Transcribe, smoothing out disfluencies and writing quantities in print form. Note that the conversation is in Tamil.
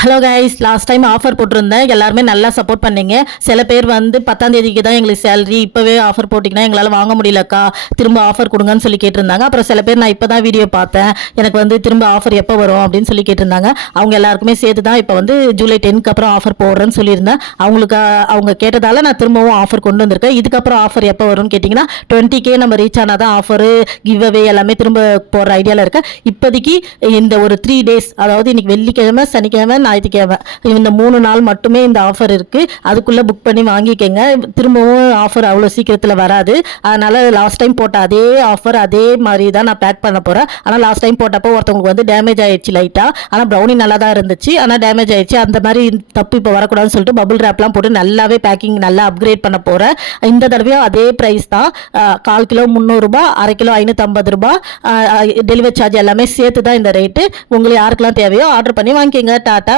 Hello guys, last time offer போட்டிருந்தேன். எல்லாருமே நல்லா சப்போர்ட் பண்ணீங்க. சில பேர் வந்து 10ஆம் தேதிக்கு தான் எங்களுக்கு சேலரி, இப்போவே ஆஃபர் போட்டிங்கன்னா எங்களால் வாங்க முடியலக்கா, திரும்ப ஆஃபர் கொடுங்கன்னு சொல்லி கேட்டிருந்தாங்க. அப்புறம் சில பேர் நான் இப்போ தான் வீடியோ பார்த்தேன், எனக்கு வந்து திரும்ப ஆஃபர் எப்போ வரும் அப்படின்னு சொல்லி கேட்டிருந்தாங்க. அவங்க எல்லாருக்குமே சேர்த்து தான் இப்போ வந்து ஜூலை 10க்கு அப்புறம் ஆஃபர் போடுறேன்னு சொல்லியிருந்தேன். அவங்க கேட்டதால நான் திரும்பவும் ஆஃபர் கொண்டு வந்திருக்கேன். இதுக்கப்புறம் ஆஃபர் எப்போ வரும்னு கேட்டிங்கன்னா 20K நம்ம ரீச் ஆனால் தான் ஆஃபரு, கிவ் அவே எல்லாமே திரும்ப போடுற ஐடியாவில் இருக்கேன். இப்போதைக்கு இந்த ஒரு 3 டேஸ், அதாவது இன்னைக்கு வெள்ளிக்கிழமை, சனிக்கிழமை, ஞாயிற்றுக்கிழமை, இந்த 3 நாள் மட்டுமே இந்த ஆஃபர் இருக்குது. அதுக்குள்ளே புக் பண்ணி வாங்கிக்கங்க. திரும்பவும் ஆஃபர் அவ்வளோ சீக்கிரத்தில் வராது. அதனால் லாஸ்ட் டைம் போட்ட அதே ஆஃபர் அதே மாதிரி தான் நான் பேக் பண்ண போகிறேன். ஆனால் லாஸ்ட் டைம் போட்டப்போ ஒருத்தவங்களுக்கு வந்து டேமேஜ் ஆயிடுச்சு லைட்டாக. ஆனால் ப்ரௌனி நல்லா தான் இருந்துச்சு, ஆனால் டேமேஜ் ஆயிடுச்சு. அந்த மாதிரி தப்பு இப்போ வரக்கூடாதுன்னு சொல்லிட்டு பபுள் ரேப்லாம் போட்டு நல்லாவே பேக்கிங் நல்லா அப்கிரேட் பண்ண போகிறேன். இந்த தடவையும் அதே ப்ரைஸ் தான். 1/4 கிலோ 300 ரூபாய், 1/2 கிலோ 550 ரூபாய். டெலிவரி சார்ஜ் எல்லாமே சேர்த்து தான் இந்த ரேட்டு. உங்களுக்கு யாருக்கெல்லாம் தேவையோ ஆர்டர் பண்ணி வாங்கிக்கோங்க. டாட்டா.